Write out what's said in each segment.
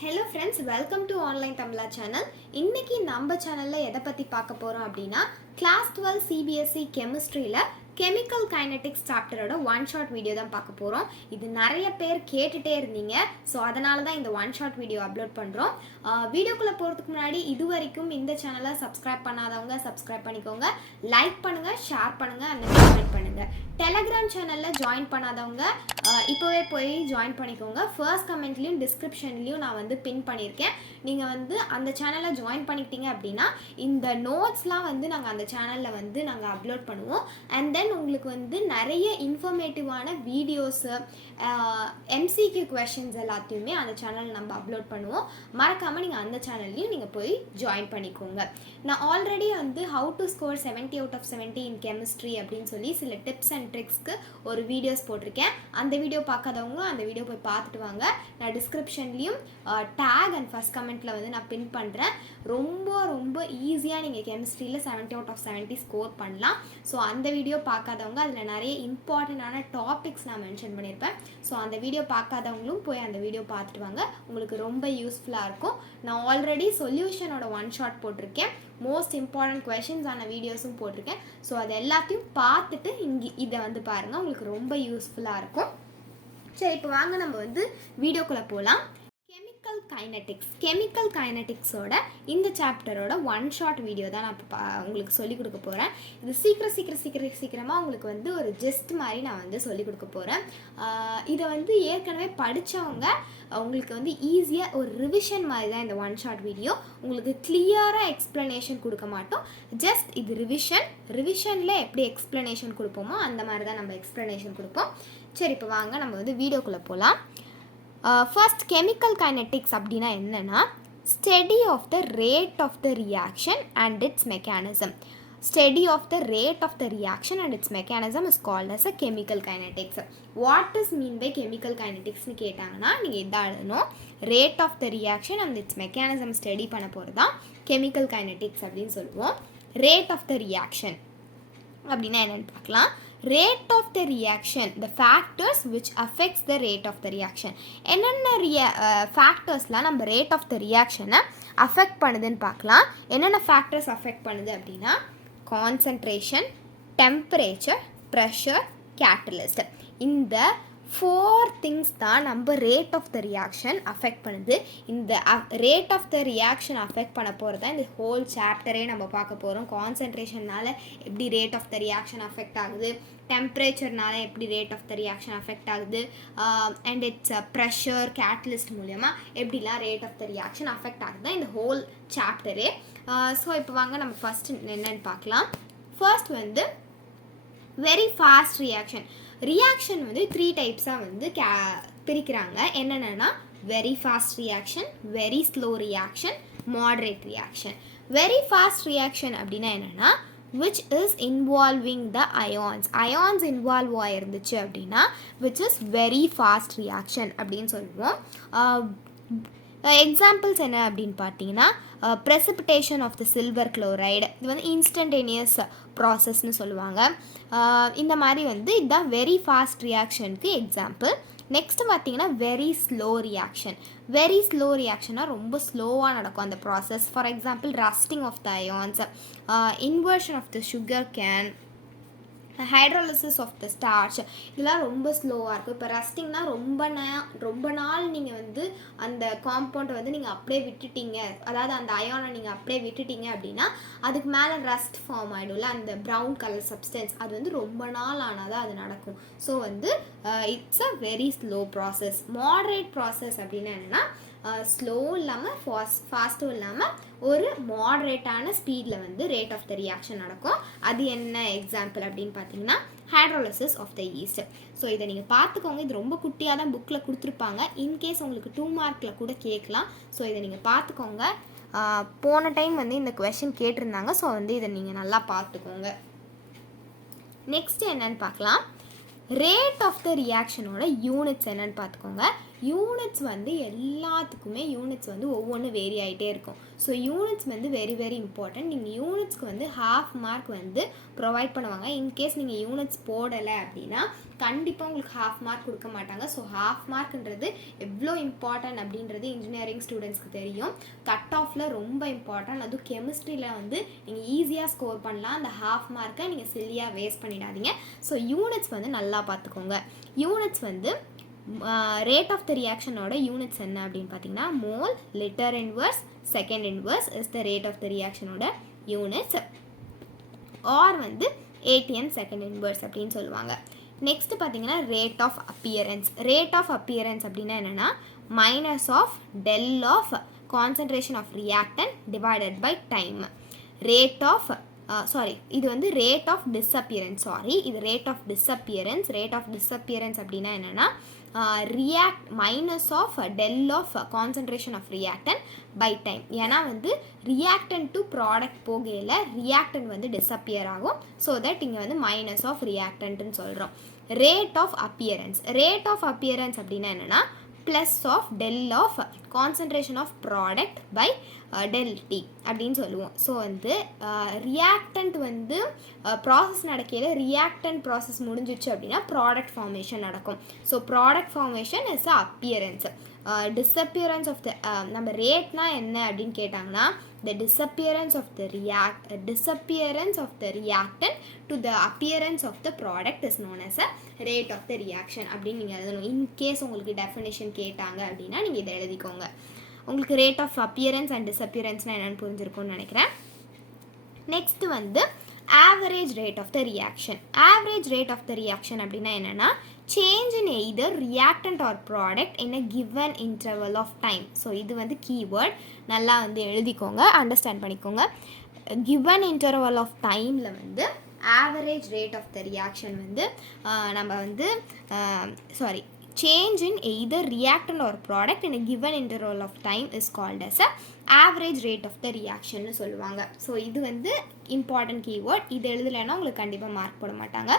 Hello friends, welcome to Online Tamila channel. இன்னைக்கு நம்ம சேனல்ல எதை பத்தி பார்க்க போறோம் அப்படினா class 12 CBSE chemistryல chemical kinetics chapterோட one shot video தான் பார்க்க போறோம். இது நிறைய பேர் கேட்டுட்டே இருந்தீங்க. சோ அதனால தான் இந்த one shot video அப்லோட் பண்றோம். வீடியோக்குள்ள போறதுக்கு முன்னாடி இதுவரைக்கும் இந்த சேனலை subscribe பண்ணாதவங்க subscribe பண்ணிக்கோங்க. லைக் பண்ணுங்க, ஷேர் பண்ணுங்க, and கமெண்ட் பண்ணுங்க. Telegram சேனல்ல ஜாயின் பண்ணாதவங்க இப்போவே போய் ஜாயின் பண்ணிக்கோங்க. ஃபர்ஸ்ட் கமெண்ட்லயும் டிஸ்கிரிப்ஷன்லயும் நான் வந்து பின் பண்ணியிருக்கேன். நீங்க வந்து அந்த சேனலை ஜாயின் பண்ணிட்டீங்க அப்படின்னா இந்த நோட்ஸ்லாம் வந்து நாங்கள் அந்த சேனலில் வந்து நாங்கள் அப்லோட் பண்ணுவோம். அண்ட் தென் உங்களுக்கு வந்து நிறைய இன்ஃபர்மேட்டிவான வீடியோஸு எம்சிக்யூ கொஷின்ஸ் எல்லாத்தையுமே அந்த சேனலில் நம்ம அப்லோட் பண்ணுவோம். மறக்காமல் நீங்கள் அந்த சேனல்லையும் நீங்கள் போய் ஜாயின் பண்ணிக்கோங்க. நான் ஆல்ரெடி வந்து how to score 70 out of 70 in chemistry அப்படின்னு சொல்லி சில டிப்ஸ் அண்ட் ட்ரிக்ஸ்க்கு ஒரு வீடியோஸ் போட்டிருக்கேன். அந்த வீடியோ பார்க்காதவங்க அந்த வீடியோ போய் பார்த்துட்டு வாங்க. நான் டிஸ்கிரிப்ஷன்லேயும் டேக் அண்ட் ஃபர்ஸ்ட் கமெண்ட்டில் வந்து நான் பின் பண்ணுறேன். ரொம்ப ஈஸியாக நீங்கள் கெமிஸ்ட்ரியில் 70 out of 70 ஸ்கோர் பண்ணலாம். ஸோ அந்த வீடியோ பார்க்காதவங்க அதில் நிறைய இம்பார்ட்டண்டான டாபிக்ஸ் நான் மென்ஷன் பண்ணியிருப்பேன். ஸோ அந்த வீடியோ பார்க்காதவங்களும் போய் அந்த வீடியோ பார்த்துட்டு வாங்க. உங்களுக்கு ரொம்ப யூஸ்ஃபுல்லாக இருக்கும். நான் ஆல்ரெடி சொல்யூஷனோட ஒன் ஷாட் போட்டிருக்கேன். மோஸ்ட் இம்பார்ட்டன்ட் கொஷின்ஸான வீடியோஸும் போட்டிருக்கேன். ஸோ அது எல்லாத்தையும் பார்த்துட்டு இதை வந்து பாருங்கள், உங்களுக்கு ரொம்ப யூஸ்ஃபுல்லாக இருக்கும். சரி, இப்போ வாங்க நம்ம வந்து வீடியோக்குள்ளே போகலாம். கெமிக்கல் கைனடிக்ஸோட இந்த சாப்டரோட ஒன் ஷார்ட் வீடியோ தான் நான் உங்களுக்கு சொல்லிக் கொடுக்க போகிறேன். இது சீக்கிரமாக உங்களுக்கு வந்து ஒரு ஜெஸ்ட் மாதிரி நான் வந்து சொல்லிக் கொடுக்க போகிறேன். இதை வந்து ஏற்கனவே படித்தவங்க உங்களுக்கு வந்து ஈஸியாக ஒரு ரிவிஷன் மாதிரி தான் இந்த ஒன் ஷார்ட் வீடியோ. உங்களுக்கு கிளியராக எக்ஸ்ப்ளனேஷன் கொடுக்க மாட்டோம். ஜஸ்ட் இது ரிவிஷனில் எப்படி எக்ஸ்ப்ளனேஷன் கொடுப்போமோ அந்த மாதிரி தான் நம்ம எக்ஸ்ப்ளனேஷன் கொடுப்போம். சரி, இப்போ வாங்க நம்ம வந்து வீடியோக்குள்ளே போகலாம். ஃபர்ஸ்ட் கெமிக்கல் கைனடிக்ஸ் அப்படின்னா என்னென்னா study of the rate of the reaction and its mechanism. Study of the rate of the reaction and its mechanism is called as a chemical kinetics. What is mean by chemical kinetics னு கேட்டாங்கன்னா நீங்கள் இதான் எழுதணும். Rate of the reaction and its mechanism study பண்ண போகிறது தான் chemical kinetics அப்படின்னு சொல்லுவோம். Rate of the reaction அப்படின்னா என்னென்னு பார்க்கலாம். Rate of the reaction, the factors which affects the rate of the reaction. என்னென்ன ஃபேக்டர்ஸ்லாம் நம்ம ரேட் ஆஃப் த ரியாக்ஷனை அஃபெக்ட் பண்ணுதுன்னு பார்க்கலாம். என்னென்ன ஃபேக்டர்ஸ் அஃபெக்ட் பண்ணுது அப்படின்னா கான்சன்ட்ரேஷன், டெம்பரேச்சர், ப்ரெஷர், கேட்டலிஸ்ட். இந்த 4 திங்ஸ் தான் நம்ம rate of the reaction affect பண்ணுது. இந்த rate of the reaction affect பண்ண போகிறது தான் இந்த ஹோல் சாப்டரே நம்ம பார்க்க போகிறோம். கான்சன்ட்ரேஷனால் எப்படி rate of the reaction affect ஆகுது, டெம்பரேச்சர்னால எப்படி rate of the reaction affect ஆகுது, அண்ட் இட்ஸ் ப்ரெஷர், கேட்டலிஸ்ட் மூலயமா எப்படிலாம் rate of the reaction affect ஆகுது தான் இந்த ஹோல் சாப்டரே. ஸோ இப்போ வாங்க நம்ம ஃபஸ்ட்டு என்னென்னு பார்க்கலாம். ஃபர்ஸ்ட் வந்து வெரி ஃபாஸ்ட் ரியாக்ஷன் வந்து 3 டைப்ஸாக வந்து பிரிக்கிறாங்க. என்னென்னா very fast reaction, very slow reaction, moderate reaction. Very fast reaction அப்படின்னா என்னென்னா which is involving the ions involve ஆயிருந்துச்சு அப்படின்னா which is very fast reaction அப்படின்னு சொல்லுவோம். எக்ஸாம்பிள்ஸ் என்ன அப்படின்னு பார்த்தீங்கன்னா precipitation of the silver chloride, இது வந்து இன்ஸ்டன்டேனியஸ் ப்ராசஸ்ன்னு சொல்லுவாங்க. இந்த மாதிரி வந்து இதுதான் வெரி ஃபாஸ்ட் ரியாக்ஷனுக்கு எக்ஸாம்பிள். நெக்ஸ்ட் பார்த்தீங்கன்னா வெரி ஸ்லோ ரியாக்ஷனாக ரொம்ப ஸ்லோவாக நடக்கும் அந்த process. For example rusting of the irons, inversion of the sugar cane, hydrolysis of the starch, இதெல்லாம் ரொம்ப ஸ்லோவாக இருக்கும். இப்போ ரஸ்டிங்னா ரொம்ப நாள் நீங்கள் வந்து அந்த காம்பவுண்டை வந்து நீங்கள் அப்படியே விட்டுட்டீங்க, அதாவது அந்த அயானை நீங்கள் அப்படியே விட்டுட்டீங்க அப்படின்னா அதுக்கு மேலே ரஸ்ட் ஃபார்ம் ஆகிடும்ல, அந்த ப்ரௌன் கலர் சப்ஸ்டன்ஸ், அது வந்து ரொம்ப நாள் ஆனால் தான் அது நடக்கும். ஸோ வந்து it's a very slow process. Moderate process அப்படின்னா என்னென்னா ஸ்லோவும் இல்லாமல் ஃபாஸ்ட்டும் இல்லாமல் ஒரு மாடரேட்டான ஸ்பீடில் வந்து ரேட் ஆஃப் த ரியாக்ஷன் நடக்கும். அது என்ன எக்ஸாம்பிள் அப்படின்னு பார்த்தீங்கன்னா hydrolysis of the yeast. So இதை நீங்கள் பார்த்துக்கோங்க. இது ரொம்ப குட்டியாக தான் புக்கில் கொடுத்துருப்பாங்க. இன்கேஸ் உங்களுக்கு 2 மார்க்கில் கூட கேட்கலாம். ஸோ இதை நீங்கள் பார்த்துக்கோங்க. போன டைம் வந்து இந்த கொஷின் கேட்டிருந்தாங்க. ஸோ வந்து இதை நீங்கள் நல்லா பார்த்துக்கோங்க. நெக்ஸ்ட் என்னன்னு பார்க்கலாம். ரேட் ஆஃப் த ரியாக்ஷனோட யூனிட்ஸ் என்னன்னு பார்த்துக்கோங்க. யூனிட்ஸ் வந்து எல்லாத்துக்குமே யூனிட்ஸ் வந்து ஒவ்வொன்று வேரி ஆகிட்டே இருக்கும். ஸோ யூனிட்ஸ் வந்து வெரி வெரி இம்பார்ட்டன்ட். நீங்கள் யூனிட்ஸ்க்கு வந்து ½ மார்க் வந்து ப்ரொவைட் பண்ணுவாங்க. இன்கேஸ் நீங்கள் யூனிட்ஸ் போடலை அப்படின்னா கண்டிப்பாக உங்களுக்கு ½ மார்க் கொடுக்க மாட்டாங்க. ஸோ ½ மார்க்ன்றது எவ்வளோ இம்பார்ட்டன்ட் அப்படின்றது இன்ஜினியரிங் ஸ்டூடெண்ட்ஸ்க்கு தெரியும். கட் ஆஃபில் ரொம்ப இம்பார்ட்டன்ட். அதுவும் கெமிஸ்ட்ரியில் வந்து நீங்கள் ஈஸியாக ஸ்கோர் பண்ணலாம். அந்த ½ மார்க்கை நீங்கள் சில்லியாக வேஸ்ட் பண்ணிடாதீங்க. ஸோ யூனிட்ஸ் வந்து நல்லா பார்த்துக்கோங்க. யூனிட்ஸ் வந்து ரேட் ஆஃப் த ரியாக்ஷனோட யூனிட்ஸ் என்ன அப்படின்னு பார்த்தீங்கன்னா mole, litre inverse, second inverse is the rate of the ரியாக்ஷனோட யூனிட்ஸ். ஆர் வந்து ATN செகண்ட் இன்வர்ஸ் அப்படின்னு சொல்லுவாங்க. நெக்ஸ்ட் பார்த்தீங்கன்னா rate of appearance. Rate of appearance அப்படின்னா என்னென்னா minus of del of concentration of reactant divided by time. Rate of இது வந்து rate of disappearance. இது rate of disappearance. Rate of disappearance அப்படின்னா என்னென்னா minus of del of concentration of reactant by time. ஏன்னா வந்து ரியாக்டன் to product போகையில் ரியாக்டன் வந்து disappear ஆகும். ஸோ தட் இங்கே வந்து மைனஸ் ஆஃப் ரியாக்டன்ட்னு சொல்கிறோம். Rate of appearance. Rate of appearance அப்படின்னா என்னென்னா plus of del of concentration of product by del T அப்படின்னு சொல்லுவோம். ஸோ வந்து ரியாக்டன்ட் வந்து ப்ராசஸ் நடக்கையில் ரியாக்டன்ட் ப்ராசஸ் முடிஞ்சிச்சு அப்படின்னா ப்ராடக்ட் ஃபார்மேஷன் நடக்கும். So product formation is appearance. Disappearance of the நம்ம ரேட்னா என்ன அப்படின்னு கேட்டாங்கன்னா the disappearance of the reactant to the appearance of the product is known as a rate of the reaction அப்படின்னு நீங்கள் எழுதணும். இன்கேஸ் உங்களுக்கு டெஃபினேஷன் கேட்டாங்க அப்படின்னா நீங்கள் இதை எழுதிக்கோங்க. உங்களுக்கு ரேட் ஆஃப் அப்பியரன்ஸ் அண்ட் டிஸ்அப்பியரன்ஸ்னால் என்னென்னு புரிஞ்சிருக்கும்னு நினைக்கிறேன். நெக்ஸ்ட் வந்து average rate of the reaction. Average rate of the reaction அப்படின்னா என்னென்னா change in either reactant or product in a given interval of time. So இது வந்து கீவேர்ட், நல்லா வந்து எழுதிக்கோங்க, அண்டர்ஸ்டாண்ட் பண்ணிக்கோங்க. கிவன் இன்டர்வல் ஆஃப் டைமில் வந்து average rate of the reaction வந்து நம்ம வந்து change in either reactant or product in a given interval of time is called as a average rate of the reaction னு சொல்லுவாங்க. ஸோ இது வந்து இம்பார்ட்டன்ட் கீவேர்ட். இது எழுதலைன்னா உங்களுக்கு கண்டிப்பாக மார்க் போட மாட்டாங்க.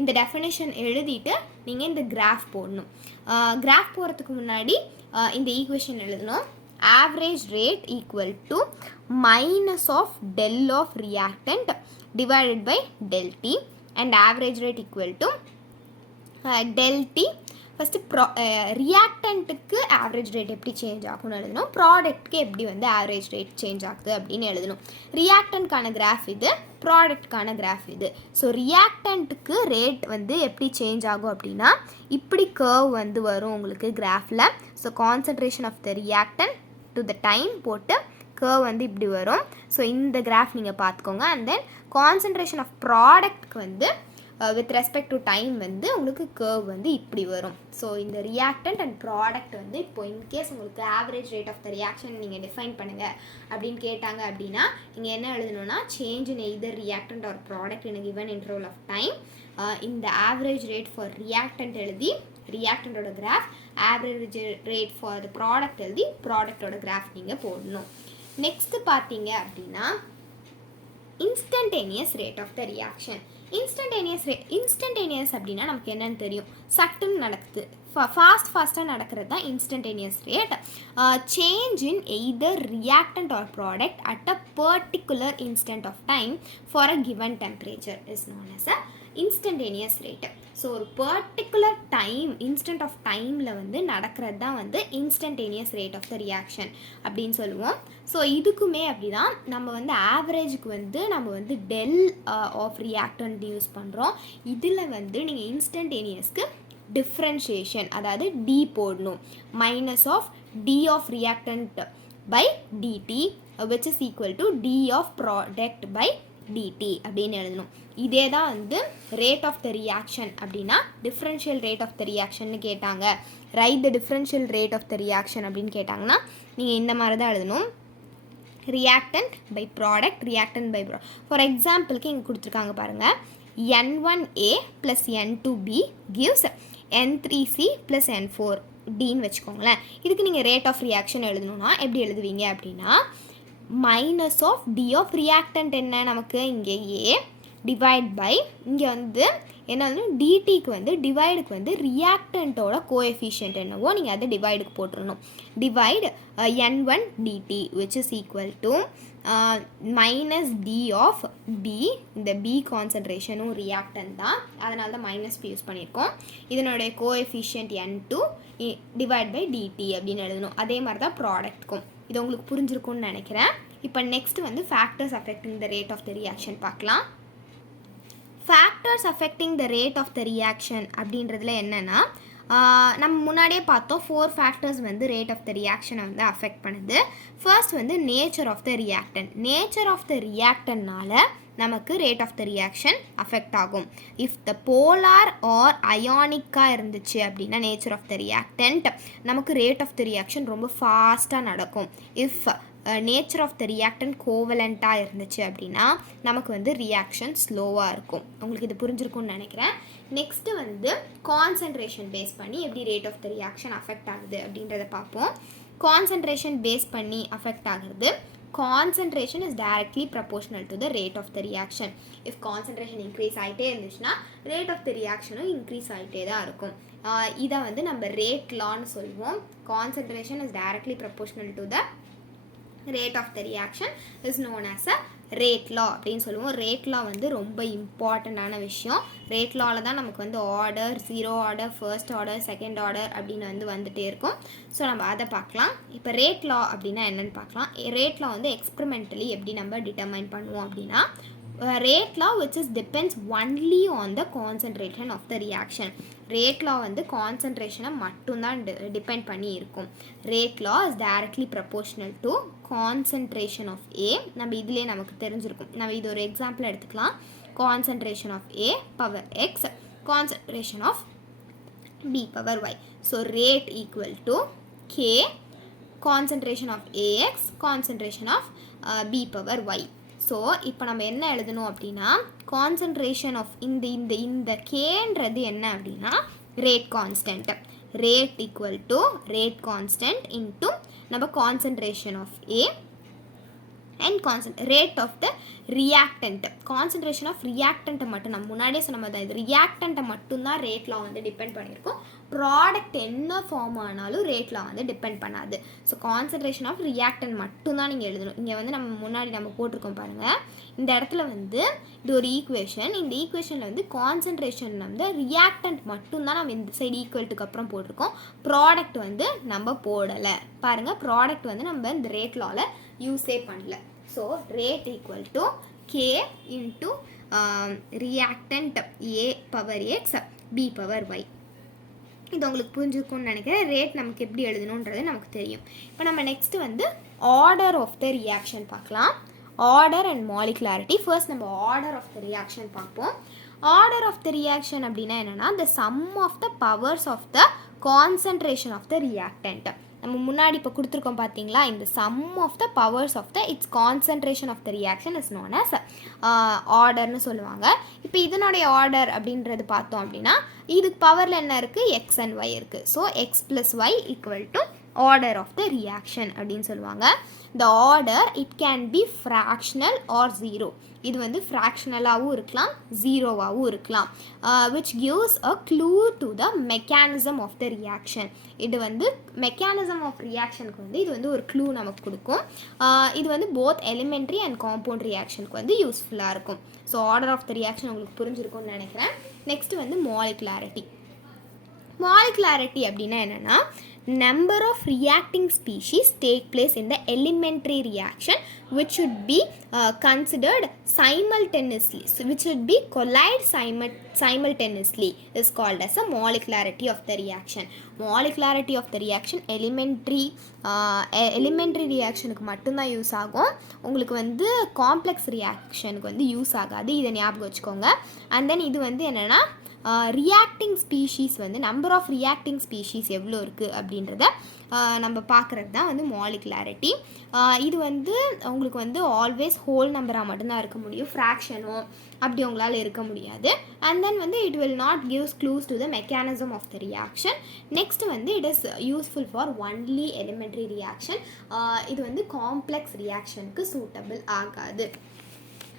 இந்த டெஃபினேஷன் எழுதிட்டு நீங்கள் இந்த கிராஃப் போடணும். கிராஃப் போகிறதுக்கு முன்னாடி இந்த ஈக்குவேஷன் எழுதணும். Average rate equal to minus of del of reactant divided by del T and average rate equal to del T. First ரியாக்டன்ட்டுக்கு ஆவரேஜ் ரேட் எப்படி சேஞ்ச் ஆகும்னு எழுதணும். ப்ராடக்ட்க்கு எப்படி வந்து ஆவரேஜ் ரேட் சேஞ்ச் ஆகுது அப்படின்னு எழுதணும். ரியாக்டன்ட்கான கிராஃப் இது, ப்ராடக்ட்கான கிராஃப் இது. ஸோ ரியாக்டன்ட்டுக்கு ரேட் வந்து எப்படி சேஞ்ச் ஆகும் அப்படின்னா இப்படி கர்வ் வந்து வரும் உங்களுக்கு கிராஃபில். So concentration of the reactant to the time போட்டு கர்வ் வந்து இப்படி வரும். ஸோ இந்த கிராஃப் நீங்கள் பார்த்துக்கோங்க. அண்ட் தென் கான்சன்ட்ரேஷன் ஆஃப் ப்ராடக்ட்க்கு வந்து வித் ரெஸ்பெக்ட் டு டைம் வந்து உங்களுக்கு கர்வ் வந்து இப்படி வரும். ஸோ இந்த ரியாக்டன்ட் அண்ட் ப்ராடக்ட் வந்து இப்போ இன்கேஸ் உங்களுக்கு average rate of the reaction நீங்கள் டிஃபைன் பண்ணுங்கள் அப்படின்னு கேட்டாங்க அப்படின்னா நீங்கள் என்ன எழுதணும்னா change in either reactant or product in given interval of time. இந்த ஆவரேஜ் ரேட் ஃபார் ரியாக்டன்ட் எழுதி ரியாக்டன்ட்டோட graph, average rate for the product எழுதி ப்ராடக்டோட கிராஃப் நீங்கள் போடணும். நெக்ஸ்ட்டு பார்த்தீங்க அப்படின்னா instantaneous rate of the reaction. Instantaneous அப்படின்னா நமக்கு என்னன்னு தெரியும், சட்டுன்னு நடக்குது, ஃபாஸ்ட்டாக நடக்கிறது தான் instantaneous rate. Change in either reactant or product at a particular instant of time for a given temperature is known as a instantaneous rate. So ஒரு பர்டிகுலர் டைம் இன்ஸ்டன்ட் ஆஃப் டைமில் வந்து நடக்கிறது தான் வந்து instantaneous rate of the reaction அப்படின்னு சொல்லுவோம். So இதுக்குமே அப்படி தான் நம்ம வந்து ஆவரேஜுக்கு வந்து நம்ம வந்து டெல் ஆஃப் ரியாக்டன்ட் யூஸ் பண்ணுறோம். இதில் வந்து நீங்கள் இன்ஸ்டன்டேனியஸ்க்கு டிஃப்ரென்ஷியேஷன், அதாவது டி போடணும். Minus of D of reactant by D T which is equal to D of product by D T அப்படின்னு எழுதணும். இதே தான் வந்து ரேட் ஆஃப் த ரியாக்ஷன் அப்படின்னா டிஃப்ரென்ஷியல் ரேட் ஆஃப் த ரியாக்ஷன்னு கேட்டாங்க, write the differential rate of the reaction அப்படின்னு கேட்டாங்கன்னா நீங்கள் இந்த மாதிரி தான் எழுதணும். Reactant by product, reactant by product. For எக்ஸாம்பிளுக்கு இங்கே கொடுத்துருக்காங்க பாருங்கள், N1A plus N2B gives N3C plus N4Dன்னு வச்சுக்கோங்களேன். இதுக்கு நீங்கள் ரேட் ஆஃப் ரியாக்ஷன் எழுதணும்னா எப்படி எழுதுவீங்க அப்படின்னா minus of D of reactant என்ன நமக்கு இங்கே ஏ, டிவைட் பை இங்கே வந்து என்ன வந்து டிடிக்கு வந்து டிவைடுக்கு வந்து ரியாக்டண்ட்டோட கோஎஃபிஷியன்ட் என்னவோ நீங்கள் அதை டிவைடுக்கு போட்டுருணும். Divide n1 dt which is equal to minus d of b. இந்த b கான்சன்ட்ரேஷனும் ரியாக்டன்ட் தான், அதனால தான் மைனஸ் பி யூஸ் பண்ணியிருக்கோம். இதனுடைய coefficient n2 divide by dt அப்படின்னு எழுதணும். அதே மாதிரி தான் ப்ராடக்ட்க்கும். இது உங்களுக்கு புரிஞ்சிருக்கும்னு நினைக்கிறேன். இப்போ நெக்ஸ்ட் வந்து factors affecting the rate of the reaction பார்க்கலாம். Factors affecting the rate of the reaction அப்படின்றதுல என்னென்னா, நம்ம முன்னாடியே பார்த்தோம் 4 ஃபேக்டர்ஸ் வந்து ரேட் ஆஃப் த ரியாக்ஷனை வந்து அஃபெக்ட் பண்ணுது. ஃபர்ஸ்ட் வந்து nature of the reactant. Nature of the ரியாக்டன்ட்னால நமக்கு rate of the reaction affect ஆகும். இஃப் த போலார் ஆர் அயானிக்காக இருந்துச்சு அப்படின்னா நேச்சர் ஆஃப் த ரியாக்டன்ட் நமக்கு ரேட் ஆஃப் த ரியாக்ஷன் ரொம்ப ஃபாஸ்ட்டாக நடக்கும். If nature of the reactant கோவலண்ட்டாக இருந்துச்சு அப்படின்னா நமக்கு வந்து ரியாக்ஷன் ஸ்லோவாக இருக்கும். உங்களுக்கு இது புரிஞ்சிருக்கும்னு நினைக்கிறேன். நெக்ஸ்ட்டு வந்து கான்சன்ட்ரேஷன் பேஸ் பண்ணி எப்படி rate of the reaction affect ஆகுது அப்படின்றத பார்ப்போம். கான்சன்ட்ரேஷன் பேஸ் பண்ணி அஃபெக்ட் ஆகுறது, concentration is directly proportional to the rate of the reaction. If concentration increase ஆகிட்டே இருந்துச்சுன்னா ரேட் ஆஃப் த ரியாக்ஷனும் இன்க்ரீஸ் ஆகிட்டே தான் இருக்கும். இதை வந்து நம்ம ரேட் லான்னு சொல்லுவோம். Concentration is directly proportional to the rate of the reaction is known as a rate law அப்படின்னு சொல்லுவோம். ரேட் லா வந்து ரொம்ப இம்பார்ட்டண்ட்டான விஷயம். ரேட் லாவில் தான் நமக்கு வந்து order, 0 order, first order, second order அப்படின்னு வந்து வந்துகிட்டே இருக்கும். ஸோ நம்ம அதை பார்க்கலாம். இப்போ ரேட் லா அப்படின்னா என்னென்னு பார்க்கலாம். ரேட் லா வந்து எக்ஸ்பெரிமெண்டலி எப்படி நம்ம டிட்டர்மைன் பண்ணுவோம் அப்படின்னா, rate law which is depends only on the concentration of the reaction. rate law வந்து கான்சன்ட்ரேஷனை மட்டும்தான் டிபெண்ட் பண்ணி இருக்கும். rate law is directly proportional to concentration of A. நம்ம இதிலே நமக்கு தெரிஞ்சிருக்கும். நம்ம இது ஒரு எக்ஸாம்பிள் எடுத்துக்கலாம். concentration of A power x, concentration of B power y. so rate equal to K concentration of AX concentration of B power y. So இப்போ நம்ம என்ன எழுதணும் அப்படின்னா, கான்சன்ட்ரேஷன் ஆஃப் இந்த கேன்றது என்ன அப்படின்னா rate constant. Rate equal to rate constant into நம்ம concentration of A and rate of the reactant. Concentration of ரியாக்டன்ட்டை மட்டும் நம்ம முன்னாடியே சொன்ன மாதிரி இது ரியாக்டன்ட்டை மட்டும்தான் ரேட்ல வந்து டிபெண்ட் பண்ணியிருக்கோம். ப்ராடக்ட் என்ன ஃபார்ம் ஆனாலும் ரேட்ல வந்து டிபெண்ட் பண்ணாது. ஸோ கான்சன்ட்ரேஷன் ஆஃப் ரியாக்டன்ட் மட்டும்தான் நீங்கள் எழுதணும். இங்கே வந்து நம்ம முன்னாடி நம்ம போட்டிருக்கோம் பாருங்கள். இந்த இடத்துல வந்து இது ஒரு ஈக்குவேஷன். இந்த ஈக்குவேஷனில் வந்து கான்சன்ட்ரேஷன் வந்து ரியாக்டன்ட் மட்டும்தான் நம்ம இந்த சைடு ஈக்குவல்ட்டுக்கு அப்புறம் போட்டிருக்கோம். ப்ராடக்ட் வந்து நம்ம போடலை பாருங்கள். ப்ராடக்ட் வந்து நம்ம இந்த ரேட் லாவில் யூஸே பண்ணல. So rate equal to K into reactant A power X B power Y. இது உங்களுக்கு புரிஞ்சுக்கும்னு நினைக்கிறேன். ரேட் நமக்கு எப்படி எழுதணுன்றது நமக்கு தெரியும். இப்போ நம்ம நெக்ஸ்ட்டு வந்து ஆர்டர் ஆஃப் த ரியாக்ஷன் பார்க்கலாம். Order and molecularity. ஃபர்ஸ்ட் நம்ம ஆர்டர் ஆஃப் த ரியாக்ஷன் பார்ப்போம். ஆர்டர் ஆஃப் த ரியாக்ஷன் அப்படின்னா என்னென்னா, the sum of the powers of the concentration of the reactant. நம்ம முன்னாடி இப்போ கொடுத்துருக்கோம் பார்த்தீங்களா, இந்த sum of the powers of the its concentration of the reaction is known as ஆர்டர்னு சொல்லுவாங்க. இப்போ இதனுடைய ஆர்டர் அப்படின்றது பார்த்தோம் அப்படின்னா, இதுக்கு பவரில் என்ன இருக்குது, எக்ஸ் அண்ட் ஒய் இருக்குது. So X plus Y equal to order of the reaction அப்படின்னு சொல்லுவாங்க. the order it can be fractional or zero. இது வந்து ஃப்ராக்ஷனலாகவும் இருக்கலாம், ஜீரோவாகவும் இருக்கலாம். which gives a clue to the mechanism of the reaction. இது வந்து mechanism of ரியாக்ஷனுக்கு வந்து இது வந்து ஒரு க்ளூ நமக்கு கொடுக்கும். இது வந்து போத் எலிமெண்ட்ரி அண்ட் காம்பவுண்ட் ரியாக்ஷனுக்கு வந்து யூஸ்ஃபுல்லாக இருக்கும். So order of the reaction உங்களுக்கு புரிஞ்சிருக்கும்னு நினைக்கிறேன். நெக்ஸ்ட் வந்து மாலிகுலாரிட்டி. மாலிகுலாரிட்டி அப்படின்னா என்னென்னா, number of reacting species take place in the elementary reaction which should be considered simultaneously, so which should be collide simultaneously is called as a molecularity of the reaction. Molecularity of the reaction elementary reactionக்கு மட்டும்தான் use ஆகும். உங்களுக்கு வந்து complex ரியாக்ஷனுக்கு வந்து use ஆகாது. இதை ஞாபகம் வச்சுக்கோங்க. And then இது வந்து என்னென்னா, ரியாக்டிங் ஸ்பீஷீஸ் வந்து நம்பர் ஆஃப் ரியாக்டிங் ஸ்பீஷீஸ் எவ்வளோ இருக்குது அப்படின்றத நம்ம பார்க்குறது தான் வந்து மாலிகுலாரிட்டி. இது வந்து உங்களுக்கு வந்து ஆல்வேஸ் ஹோல் நம்பராக மட்டும்தான் இருக்க முடியும், ஃப்ராக்ஷனோ அப்படி உங்களால் இருக்க முடியாது. அண்ட் தென் வந்து it will not gives clues to the mechanism of the reaction. Next வந்து it is useful for only elementary reaction. இது வந்து காம்ப்ளெக்ஸ் ரியாக்ஷனுக்கு சூட்டபிள் ஆகாது.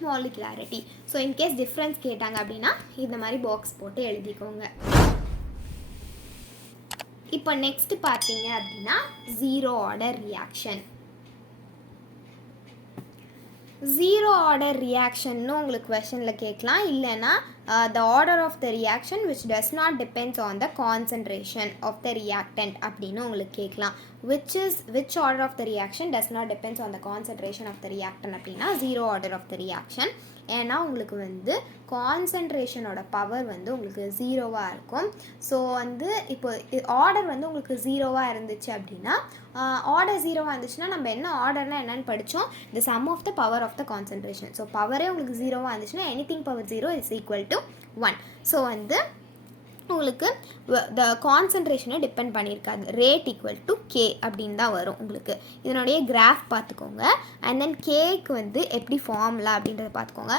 மாலிகுலாரிட்டி. ஸோ இன்கேஸ் டிஃப்ரென்ஸ் கேட்டாங்க அப்படின்னா இந்த மாதிரி பாக்ஸ் போட்டு எழுதிக்கோங்க. இப்போ நெக்ஸ்ட் பார்த்தீங்க அப்படின்னா zero order reaction. Zero order ரியாக்ஷன்னு உங்களுக்கு கொஷனில் கேட்கலாம். இல்லைன்னா the order of the reaction which does not depends on the concentration of the reactant அப்படின்னு உங்களுக்கு கேட்கலாம். which order of the reaction does not depends on the concentration of the reactant அப்படின்னா zero order of the reaction. ஏன்னா உங்களுக்கு வந்து கான்சன்ட்ரேஷனோட power வந்து உங்களுக்கு ஜீரோவாக இருக்கும். ஸோ வந்து இப்போ ஆர்டர் வந்து உங்களுக்கு ஜீரோவாக இருந்துச்சு அப்படின்னா, ஆர்டர் ஜீரோவாக இருந்துச்சுன்னா நம்ம என்ன ஆர்டர்னால் என்னென்னு படித்தோம், the sum of the power of the concentration. So பவரே உங்களுக்கு ஜீரோவாக இருந்துச்சுன்னா anything power 0 is equal to 1. So வந்து உங்களுக்கு த கான்சன்ட்ரேஷனை டிபெண்ட் பண்ணியிருக்காது. ரேட் ஈக்குவல் டு கே அப்படின்னு தான் வரும் உங்களுக்கு. இதனுடைய கிராஃப் பார்த்துக்கோங்க. அண்ட் தென் கேக்கு வந்து எப்படி ஃபார்முலா அப்படின்றத பார்த்துக்கோங்க.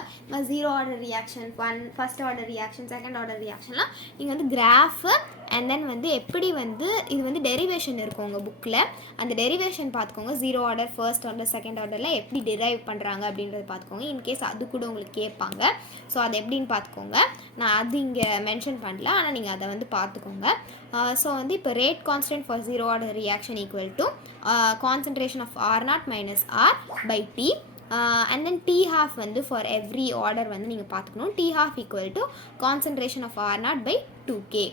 Zero order reaction, first order reaction, second order ரியாக்ஷன்லாம் நீங்கள் வந்து கிராஃபு அண்ட் தென் வந்து எப்படி வந்து இது வந்து டெரிவேஷன் இருக்கும் உங்கள் புக்கில். அந்த டெரிவேஷன் பார்த்துக்கோங்க. Zero order, first order, second ஆர்டரில் எப்படி டிரைவ் பண்ணுறாங்க அப்படின்றத பார்த்துக்கோங்க. இன்கேஸ் அது கூட உங்களுக்கு கேட்பாங்க. ஸோ அது எப்படின்னு பார்த்துக்கோங்க. நான் அது இங்கே மென்ஷன் பண்ணல, ஆனால் நீங்கள் அதை வந்து பார்த்துக்கோங்க. ஸோ வந்து இப்போ rate constant for zero order reaction equal to concentration of R0 minus R by T. And then T half வந்து ஃபார் எவ்ரி ஆர்டர் வந்து நீங்கள் பார்த்துக்கணும். T half equal to concentration of R0 by 2K.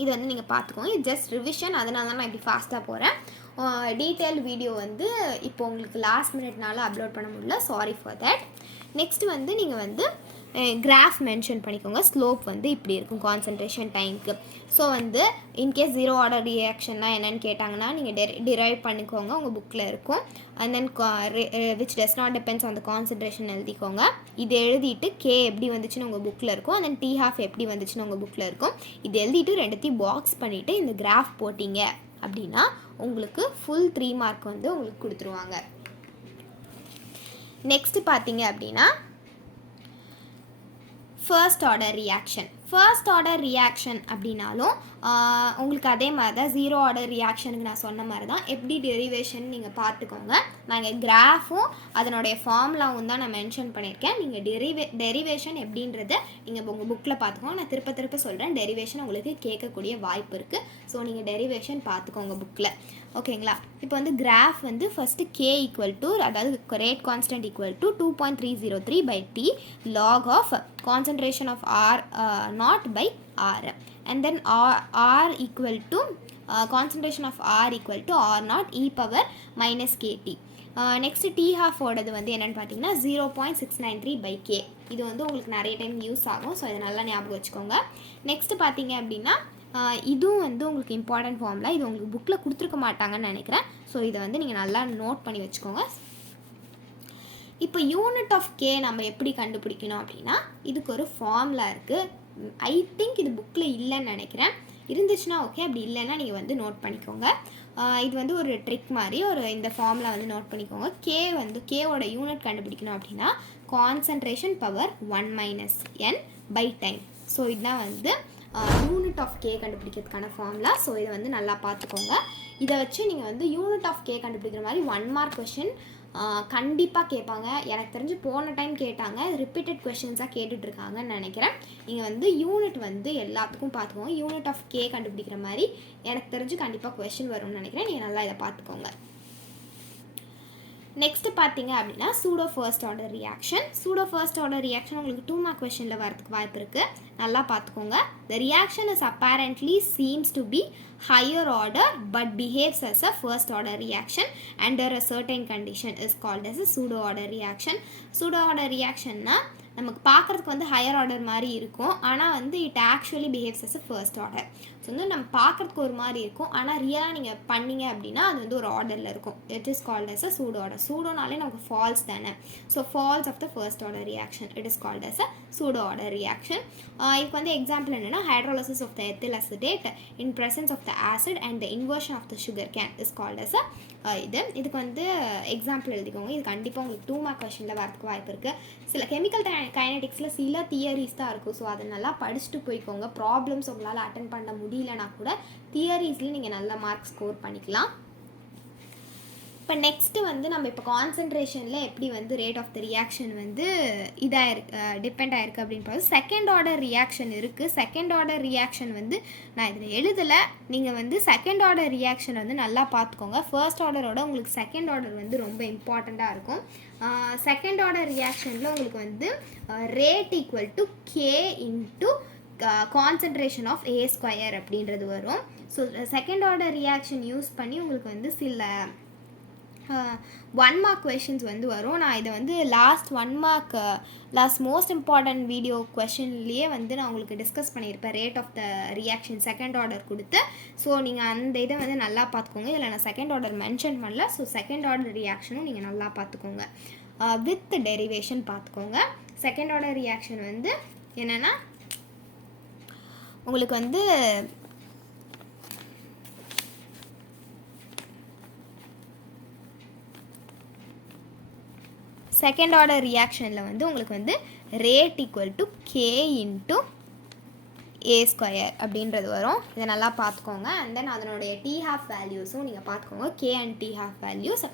இது வந்து நீங்கள் பார்த்துக்கோங்க. இது just revision, அதனால தான் நான் இப்படி ஃபாஸ்ட்டாக போகிறேன். டீட்டெயில் வீடியோ வந்து இப்போ உங்களுக்கு லாஸ்ட் மினிட்னால அப்லோட் பண்ண முடியல, சாரி ஃபார் தட். நெக்ஸ்ட் வந்து நீங்கள் வந்து கிராஃப் மென்ஷன் பண்ணிக்கோங்க. ஸ்லோப் வந்து இப்படி இருக்கும் கான்சன்ட்ரேஷன் டைமுக்கு. ஸோ வந்து இன்கேஸ் ஜீரோ ஆர்டர் ரியாக்ஷன்லாம் என்னென்னு கேட்டாங்கன்னா நீங்கள் டிரைவ் பண்ணிக்கோங்க, உங்கள் புக்கில் இருக்கும். And then which does not depends on the concentration எழுதிக்கோங்க. இது எழுதிட்டு கே எப்படி வந்துச்சுன்னு உங்கள் புக்கில் இருக்கும். அண்ட் தென் டி ஹாஃப் எப்படி வந்துச்சுன்னு உங்கள் புக்கில் இருக்கும். இது எழுதிட்டு ரெண்டுத்தையும் பாக்ஸ் பண்ணிவிட்டு இந்த கிராஃப் போட்டிங்க அப்படின்னா உங்களுக்கு ஃபுல் 3 மார்க் வந்து உங்களுக்கு கொடுத்துருவாங்க. நெக்ஸ்ட்டு பார்த்தீங்க அப்படின்னா first order reaction. First order reaction அப்படின்னாலும் உங்களுக்கு அதே மாதிரி தான் ஜீரோ ஆர்டர் ரியாக்ஷனுக்கு நான் சொன்ன மாதிரி தான் எப்படி டெரிவேஷன் நீங்கள் பார்த்துக்கோங்க. நாங்கள் கிராஃபும் அதனுடைய ஃபார்முலாவும் தான் நான் மென்ஷன் பண்ணியிருக்கேன். நீங்கள் டெரிவேஷன் எப்படின்றத நீங்கள் உங்கள் புக்கில் பார்த்துக்கோங்க. நான் திருப்ப சொல்கிறேன், டெரிவேஷன் உங்களுக்கு கேட்கக்கூடிய வாய்ப்பு இருக்குது. ஸோ நீங்கள் டெரிவேஷன் பார்த்துக்கோங்க புக்கில், ஓகேங்களா. இப்போ வந்து கிராஃப் வந்து ஃபஸ்ட்டு கே ஈக்குவல் டு, அதாவது rate constant equal to 2.303 by T log of concentration of R0 by R. And then R equal to concentration of R equal to R0 e power minus KT. Next T half ஓடது வந்து என்னென்னு பார்த்தீங்கன்னா 0.693 by K. இது வந்து உங்களுக்கு நிறைய time use ஆகும். So இதை நல்லா ஞாபகம் வச்சுக்கோங்க. நெக்ஸ்ட் பார்த்தீங்க அப்படின்னா இதுவும் வந்து உங்களுக்கு இம்பார்ட்டன்ட் ஃபார்முலா. இது உங்களுக்கு புக்கில் கொடுத்துருக்க மாட்டாங்கன்னு நினைக்கிறேன். ஸோ இதை வந்து நீங்கள் நல்லா நோட் பண்ணி வச்சுக்கோங்க. இப்போ யூனிட் ஆஃப் கே நம்ம எப்படி கண்டுபிடிக்கணும் அப்படின்னா இதுக்கு ஒரு ஃபார்முலா இருக்குது. ஐ திங்க் இது புக்கில் இல்லைன்னு நினைக்கிறேன். இருந்துச்சுன்னா ஓகே, அப்படி இல்லைன்னா நீங்கள் வந்து நோட் பண்ணிக்கோங்க. இது வந்து ஒரு ட்ரிக் மாதிரி இந்த ஃபார்முலா வந்து நோட் பண்ணிக்கோங்க. கேவோட யூனிட் கண்டுபிடிக்கணும் அப்படின்னா concentration power 1 - n by time. So இதுதான் வந்து யூனிட் ஆஃப் கே கண்டுபிடிக்கிறதுக்கான ஃபார்முலா. ஸோ இதை வந்து நல்லா பார்த்துக்கோங்க. இதை வச்சு நீங்கள் வந்து யூனிட் ஆஃப் கே கண்டுபிடிக்கிற மாதிரி 1 மார்க் கொஷின் கண்டிப்பாக கேட்பாங்க. எனக்கு தெரிஞ்சு போன டைம் கேட்டாங்க, ரிப்பீட்டட் கொஷின்ஸாக கேட்டுட்ருக்காங்கன்னு நினைக்கிறேன். நீங்கள் வந்து யூனிட் வந்து எல்லாத்துக்கும் பார்த்துக்கோங்க. யூனிட் ஆஃப் கே கண்டுபிடிக்கிற மாதிரி எனக்கு தெரிஞ்சு கண்டிப்பாக கொஷின் வரும்னு நினைக்கிறேன். நீங்கள் நல்லா இதை பார்த்துக்கோங்க. நெக்ஸ்ட்டு பார்த்தீங்க அப்படின்னா pseudo first order reaction. Pseudo first order reaction உங்களுக்கு 2 மார்க் கொஷனில் வரதுக்கு வாய்ப்பு இருக்குது. நல்லா பார்த்துக்கோங்க. The reaction is apparently seems to be higher order but behaves as a first order reaction under a certain condition is called as a pseudo order reaction. Pseudo order ரியாக்ஷன்னா நமக்கு பார்க்குறதுக்கு வந்து ஹையர் ஆர்டர் மாதிரி இருக்கும், ஆனால் வந்து it actually behaves as a first order. So வந்து நம்ம பார்க்குறதுக்கு ஒரு மாதிரி இருக்கும், ஆனால் ரியலாக நீங்கள் பண்ணீங்க அப்படின்னா அது வந்து ஒரு ஆர்டரில் இருக்கும். It is called as a pseudo order. சூடோனாலே நமக்கு ஃபால்ஸ் தானே. So false of the first order reaction it is called as a pseudo order reaction. இதுக்கு வந்து எக்ஸாம்பிள் என்னென்னா hydrolysis of the ethyl acetate in presence of the acid and the inversion of the sugar cane is called as a இதுக்கு வந்து example எழுதிக்கோங்க. இது கண்டிப்பாக உங்களுக்கு 2 mark கொஷனில் வரதுக்கு வாய்ப்பு இருக்குது. சில கெமிக்கல் கைனடிக்ஸில் சில தியரிஸ் தான் இருக்கும். ஸோ அதை நல்லா படிச்சுட்டு போய்க்கோங்க. ப்ராப்ளம்ஸ் உங்களால் அட்டன் பண்ண முடியலனா கூட தியரிஸ்லேயும் நீங்கள் நல்ல மார்க் ஸ்கோர் பண்ணிக்கலாம். இப்போ நெக்ஸ்ட்டு வந்து நம்ம இப்போ கான்சன்ட்ரேஷனில் எப்படி வந்து ரேட் ஆஃப் த ரியாக்ஷன் வந்து இதாக டிபெண்ட் ஆகிருக்கு அப்படின்னு பார்த்து செகண்ட் ஆர்டர் ரியாக்ஷன் இருக்குது. செகண்ட் ஆர்டர் ரியாக்ஷன் வந்து நான் இதில் எழுதலை, நீங்கள் வந்து செகண்ட் ஆர்டர் ரியாக்ஷன் வந்து நல்லா பார்த்துக்கோங்க. ஃபர்ஸ்ட் ஆர்டரோட உங்களுக்கு செகண்ட் ஆர்டர் வந்து ரொம்ப இம்பார்ட்டண்ட்டாக இருக்கும். செகண்ட் ஆர்டர் ரியாக்ஷனில் உங்களுக்கு வந்து rate equal to K into concentration of A square அப்படின்றது வரும். So second order reaction use பண்ணி உங்களுக்கு வந்து சில 1 மார்க் கொஷின்ஸ் வந்து வரும். நான் இதை வந்து லாஸ்ட் மோஸ்ட் இம்பார்ட்டன்ட் வீடியோ கொஷின்லேயே வந்து நான் உங்களுக்கு டிஸ்கஸ் பண்ணியிருப்பேன் rate of the reaction second order கொடுத்து. ஸோ நீங்கள் அந்த இதை வந்து நல்லா பார்த்துக்கோங்க. இதில் நான் செகண்ட் ஆர்டர் மென்ஷன் பண்ணல. ஸோ செகண்ட் ஆர்டர் ரியாக்ஷனும் நீங்கள் நல்லா பார்த்துக்கோங்க. வித் டெரிவேஷன் பார்த்துக்கோங்க. செகண்ட் ஆர்டர் ரியாக்ஷன் வந்து என்னென்னா உங்களுக்கு வந்து செகண்ட் ஆர்டர் ரியாக்ஷனில் வந்து உங்களுக்கு வந்து rate equal to K into A square அப்படின்றது வரும். இதை நல்லா பார்த்துக்கோங்க. அண்ட் தென் அதனுடைய டி ஹாஃப் வேல்யூஸும் நீங்கள் பார்த்துக்கோங்க, K and T half values.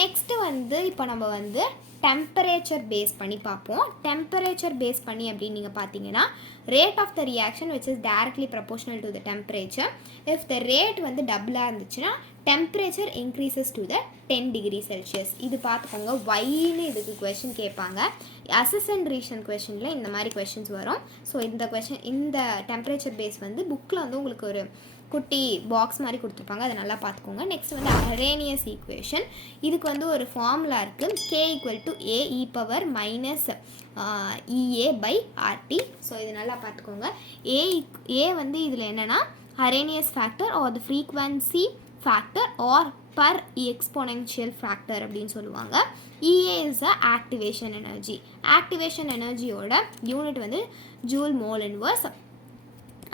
Next வந்து இப்போ நம்ம வந்து டெம்பரேச்சர் பேஸ் பண்ணி பார்ப்போம். டெம்பரேச்சர் பேஸ் பண்ணி அப்படின்னு நீங்கள் பார்த்தீங்கன்னா rate of the reaction which is directly proportional to the temperature. If the rate வந்து டபுளாக இருந்துச்சுன்னா temperature increases to the 10 degree Celsius. இது பார்த்துக்கோங்க. வைன்னு இதுக்கு கொஷின் கேட்பாங்க. அசஸ் அண்ட் ரீசன் கொஷினில் இந்த மாதிரி கொஷின்ஸ் வரும். ஸோ இந்த டெம்பரேச்சர் பேஸ் வந்து புக்கில் வந்து உங்களுக்கு ஒரு குட்டி பாக்ஸ் மாதிரி கொடுத்துருப்பாங்க, அதை நல்லா பார்த்துக்கோங்க. நெக்ஸ்ட் வந்து அரேனியஸ் ஈக்குவேஷன். இதுக்கு வந்து ஒரு ஃபார்முலா இருக்குது, K equal to A e power minus E A by RT. So இது நல்லா பார்த்துக்கோங்க. ஏ வந்து இதில் என்னென்னா Arrhenius factor or the frequency factor or pre exponential factor அப்படின்னு சொல்லுவாங்க. E A is a activation energy. Activation எனர்ஜியோட யூனிட் வந்து ஜூல் மோல் இன்வர்ஸ்.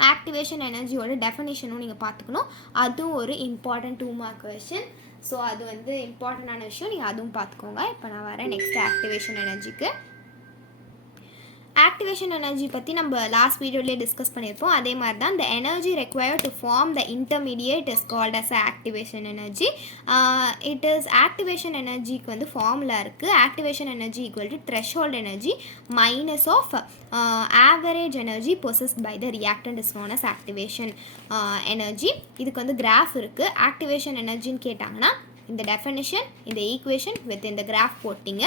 ஆக்டிவேஷன் எனர்ஜியோட டெஃபினேஷனும் நீங்கள் பார்த்துக்கணும். அதுவும் ஒரு இம்பார்ட்டன்ட் 2 மார்க் கொஷின். ஸோ அது வந்து இம்பார்ட்டண்டான விஷயம், நீங்கள் அதுவும் பார்த்துக்கோங்க. இப்போ நான் வரேன் நெக்ஸ்ட் ஆக்டிவேஷன் எனர்ஜிக்கு. ஆக்டிவேஷன் எனர்ஜி பற்றி நம்ம லாஸ்ட் வீடியோலேயே டிஸ்கஸ் பண்ணியிருப்போம். அதே மாதிரி தான், the energy required to form the intermediate is called as activation energy. It is activation energyக்கு வந்து ஃபார்முலா இருக்குது. activation energy equal to threshold energy minus of average energy possessed by the reactant is known as activation energy. இதுக்கு வந்து graph இருக்குது. activation energyன்னு கேட்டாங்கன்னா இந்த definition, இந்த equation with இந்த graph போட்டிங்க.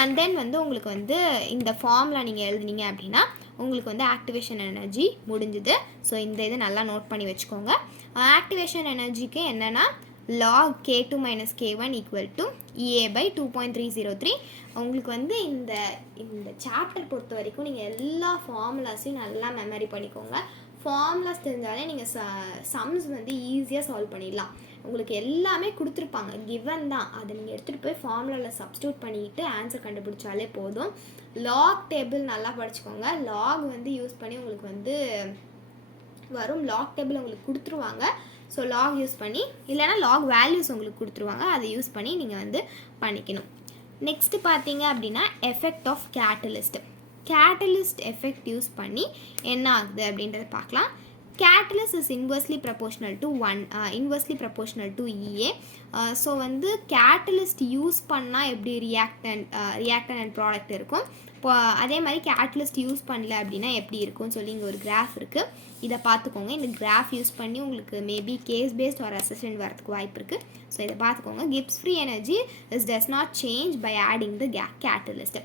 அண்ட் தென் வந்து உங்களுக்கு வந்து இந்த ஃபார்முலா நீங்கள் எழுதுனீங்க அப்படின்னா உங்களுக்கு வந்து ஆக்டிவேஷன் எனர்ஜி முடிஞ்சுது. ஸோ இந்த இதை நல்லா நோட் பண்ணி வச்சுக்கோங்க. ஆக்டிவேஷன் எனர்ஜிக்கு என்னென்னா log k2 minus k1 equal to EA by 2.303. உங்களுக்கு வந்து இந்த சாப்டர் பொறுத்த வரைக்கும் நீங்கள் எல்லா ஃபார்முலாஸையும் நல்லா மெமரி பண்ணிக்கோங்க. ஃபார்முலாஸ் தெரிஞ்சாலே நீங்கள் சம்ஸ் வந்து ஈஸியாக சால்வ் பண்ணிடலாம். உங்களுக்கு எல்லாமே கொடுத்துருப்பாங்க, கிவன் தான். அதை நீங்கள் எடுத்துகிட்டு போய் ஃபார்முலாவில் சப்ஸ்டியூட் பண்ணிக்கிட்டு ஆன்சர் கண்டுபிடிச்சாலே போதும். லாக் டேபிள் நல்லா படிச்சுக்கோங்க. லாக் வந்து யூஸ் பண்ணி உங்களுக்கு வந்து வரும். லாக் டேபிள் உங்களுக்கு கொடுத்துருவாங்க. ஸோ லாக் யூஸ் பண்ணி, இல்லைனா லாக் வேல்யூஸ் உங்களுக்கு கொடுத்துருவாங்க, அதை யூஸ் பண்ணி நீங்கள் வந்து பண்ணிக்கணும். நெக்ஸ்ட்டு பார்த்தீங்க அப்படின்னா effect of catalyst effect use பண்ணி என்ன ஆகுது அப்படின்றத பார்க்கலாம். Catalyst is inversely proportional to EA. So வந்து கேட்டலிஸ்ட் யூஸ் பண்ணால் எப்படி ரியாக்டன் அண்ட் ப்ராடக்ட் இருக்கும், இப்போ அதே மாதிரி கேட்டலிஸ்ட் யூஸ் பண்ணல அப்படின்னா எப்படி இருக்கும்னு சொல்லி இங்கே ஒரு கிராஃப் இருக்குது. இதை பார்த்துக்கோங்க. இந்த கிராஃப் யூஸ் பண்ணி உங்களுக்கு மேபி கேஸ் பேஸ்ட் ஒரு அசஸ்மெண்ட் வரதுக்கு வாய்ப்பு இருக்குது. ஸோ இதை பார்த்துக்கோங்க. Gibbs free energy does not change by adding the catalyst.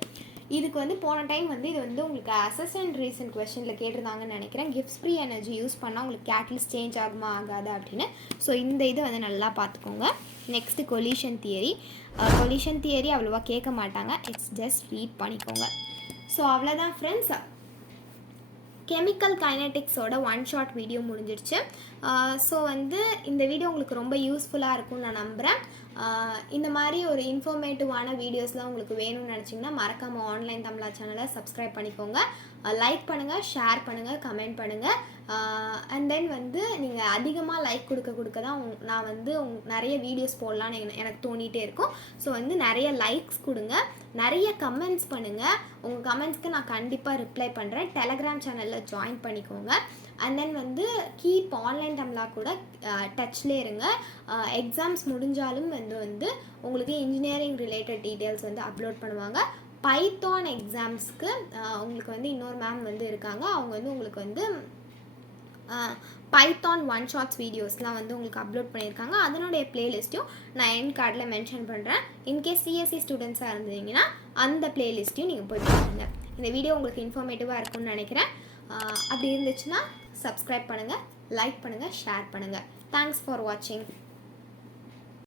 இதுக்கு வந்து போன டைம் வந்து இது வந்து உங்களுக்கு அசஸ் அண்ட் ரீசன் கொஸ்டினில் கேட்டிருந்தாங்கன்னு நினைக்கிறேன். கிப்ஸ் ஃப்ரீ எனர்ஜி யூஸ் பண்ணால் உங்களுக்கு கேட்டலிஸ்ட் சேஞ்ச் ஆகுமா ஆகாதா அப்படின்னு. ஸோ இந்த இதை வந்து நல்லா பார்த்துக்கோங்க. நெக்ஸ்ட்டு கொலிஷன் தியரி அவ்வளோவா கேட்க மாட்டாங்க, இட்ஸ் ஜஸ்ட் ரீட் பண்ணிக்கோங்க. ஸோ அவ்வளோதான் ஃப்ரெண்ட்ஸ், கெமிக்கல் கைனடிக்ஸோட 1 ஷார்ட் வீடியோ முடிஞ்சிடுச்சு. ஸோ வந்து இந்த வீடியோ உங்களுக்கு ரொம்ப யூஸ்ஃபுல்லாக இருக்கும்னு நான் நம்புகிறேன். இந்த மாதிரி ஒரு இன்ஃபர்மேட்டிவான வீடியோஸ்லாம் உங்களுக்கு வேணும்னு நினச்சிங்கன்னா மறக்காமல் ஆன்லைன் தமிழா சேனலை சப்ஸ்கிரைப் பண்ணிக்கோங்க. லைக் பண்ணுங்கள், ஷேர் பண்ணுங்கள், கமெண்ட் பண்ணுங்கள். அண்ட் தென் வந்து நீங்கள் அதிகமாக லைக் கொடுக்க தான் நான் வந்து நிறைய வீடியோஸ் போடலான்னு எனக்கு தோணிகிட்டே இருக்கும். ஸோ வந்து நிறைய லைக்ஸ் கொடுங்க. நிறைய கமெண்ட்ஸ் பண்ணுங்கள். உங்கள் கமெண்ட்ஸ்க்கு நான் கண்டிப்பாக ரிப்ளை பண்ணுறேன். டெலகிராம் சேனலில் ஜாயின் பண்ணிக்கோங்க. அண்ட் தென் வந்து கீப் ஆன்லைன் தமிழா கூட டச்லேயே இருங்க. எக்ஸாம்ஸ் முடிஞ்சாலும் வந்து உங்களுக்கு இன்ஜினியரிங் ரிலேட்டட் டீட்டெயில்ஸ் வந்து அப்லோட் பண்ணுவாங்க. பைத்தான் எக்ஸாம்ஸ்க்கு உங்களுக்கு வந்து இன்னொரு மேம் வந்து இருக்காங்க. அவங்க வந்து உங்களுக்கு வந்து பைத்தான் ஒன் ஷார்ட்ஸ் வீடியோஸ்லாம் வந்து உங்களுக்கு அப்லோட் பண்ணியிருக்காங்க. அதனுடைய பிளேலிஸ்ட்டையும் நான் என் கார்டில் மென்ஷன் பண்ணுறேன். இன்கேஸ் சிஎஸ்சி ஸ்டூடெண்ட்ஸாக இருந்தீங்கன்னா அந்த பிளேலிஸ்ட்டையும் நீங்கள் போய் பாருங்க. இந்த வீடியோ உங்களுக்கு இன்ஃபர்மேட்டிவாக இருக்கும்னு நினைக்கிறேன். அப்படி இருந்துச்சுன்னா சப்ஸ்கிரைப் பண்ணுங்கள், லைக் பண்ணுங்கள், ஷேர் பண்ணுங்கள். தேங்க்ஸ் ஃபார் வாட்சிங்.